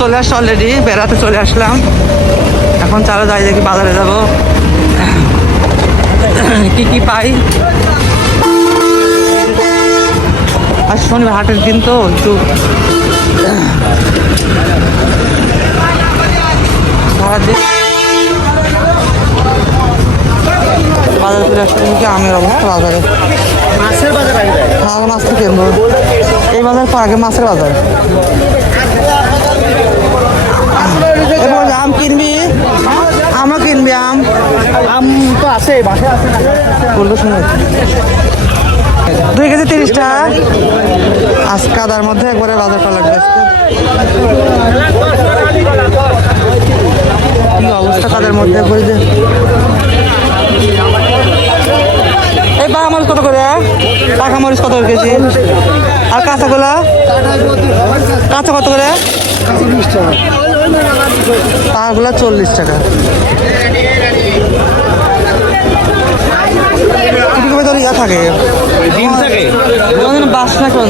চলে আসছে অলরেডি, বেড়াতে চলে আসলাম। এখন চালো যাই, দেখি বাজারে যাব, কি কি পাই। আর শনিবার হাটের দিন তো একটু বাজারে ফিরে আসলে কি আমের অবস্থা বাজারে। মাছের বাজার আগে হ্যাঁ, মাছ থেকে কিনবো। এই বাজার তো আগে মাছের বাজার। আম কিনবি? আমও কিনবি? আম তো আছে, বাসায় আছে না? বলবো শুনে 2 কেজি 30 টাকা। আজ কাদার মধ্যে একবারে বাজারটা লাগবে আজকে। কি অবস্থা কাদার মধ্যে একবারে যে। এই পাকামরিচ কত করে? পাকামরিচ কত করে কেজি? আর কাঁচাগুলা? কাঁচা কত করে? পাকাগুলা 40 টাকা। তোর ইয়া থাকে, ডিম থাকে, বাস না কোন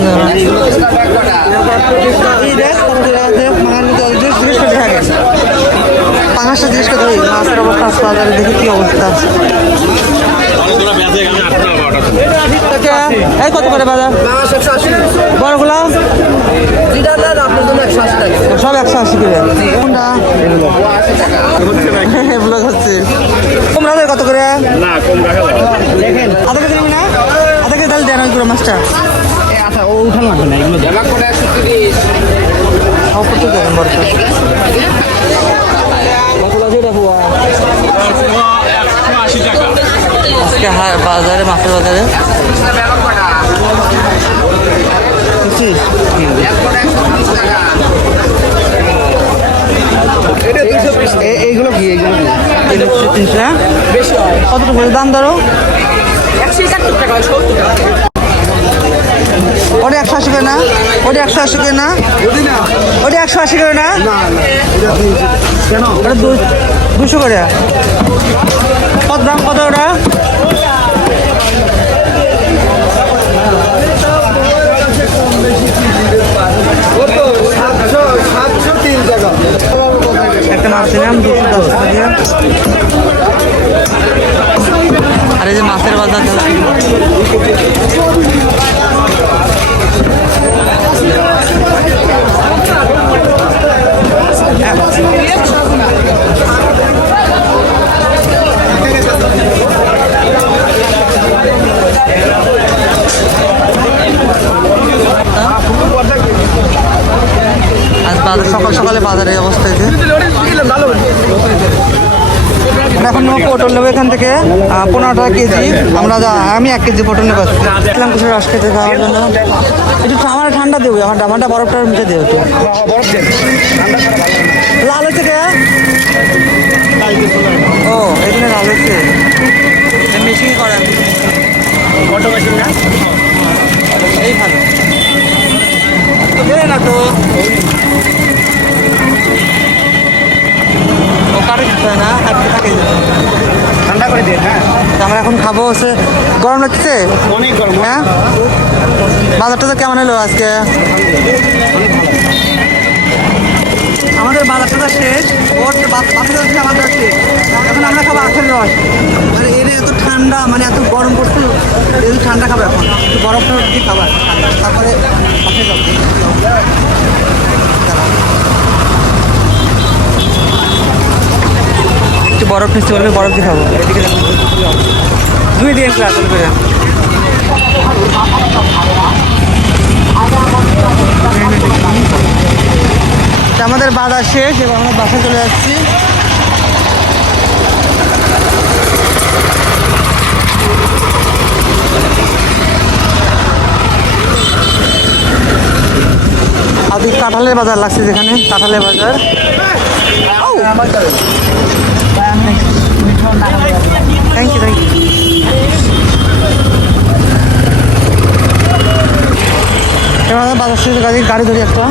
পাঁচটা জিনিস কথা মাছের অবস্থা আছে বাজারে, দেখি কি অবস্থা। এই কত করে বাজার? বড়গুলা সব 180 করে। কোনটা ব্লগ হচ্ছে? তোমরা কত করে? আধা কেজি নেবি না? আধা কেজি তাহলে দেন ওই গুলো মাছটা। আচ্ছা, ও উঠানো লাগবে না, এগুলো দেখেন বড় আজকে বাজারে, মাছের বাজারে এইগুলো কি? এইগুলো 300 কতটুকু করে দাম ধরো? ওটা 180 করে না? ওটা 180 করে না? ওটা 180 করে না? ওটা 200 করে। কত দাম? কত ওটা? একটা মাছ নিলাম 210 টাকা। আর এই যে মাছের বাজার সকাল সকালে বাজারের অবস্থা হয়েছে। এখন পটল নেবো এখান থেকে 15 টাকা কেজি। আমি 1 কেজি পটল নেবো কুসুর রস খেতে খাওয়ার জন্য। একটু আমার ঠান্ডা দেবো, আমারটা বরফটা মিটে দেবো একটু। লাল হচ্ছে কে? ও এখানে লাল হচ্ছে, মেশিন করেন অটো মেশিন না? এই ভালো না তো ও কাটে দিতে হয় না, ঠান্ডা করে দিয়ে। হ্যাঁ, আমরা এখন খাবো হচ্ছে। গরম লাগছে অনেক গরম। হ্যাঁ, বাজারটা তো কেমন হলো আজকে? আমাদের বাজারটা শেষ, ওর বাচ্চাটা আমাদের শেষ। এখন আমরা খাবো আখের রস। আর এর এত ঠান্ডা, মানে এত গরম পড়ছে, এই ঠান্ডা খাবো এখন, একটু বরফটা দিয়ে খাবার, তারপরে বাসে যাবো। একটু বরফ নিচ্ছে বলবে, বরফ দিয়ে খাবো। এদিকে 2 দিন ক্লাস করে আমাদের বাজার শেষ, এবার আমরা বাসায় চলে যাচ্ছি। আজকে কাঁঠালের বাজার লাগছে, যেখানে কাঁঠালের বাজার। Thank you. এবার বাজার শেষ, গাড়ি ধরি একটা।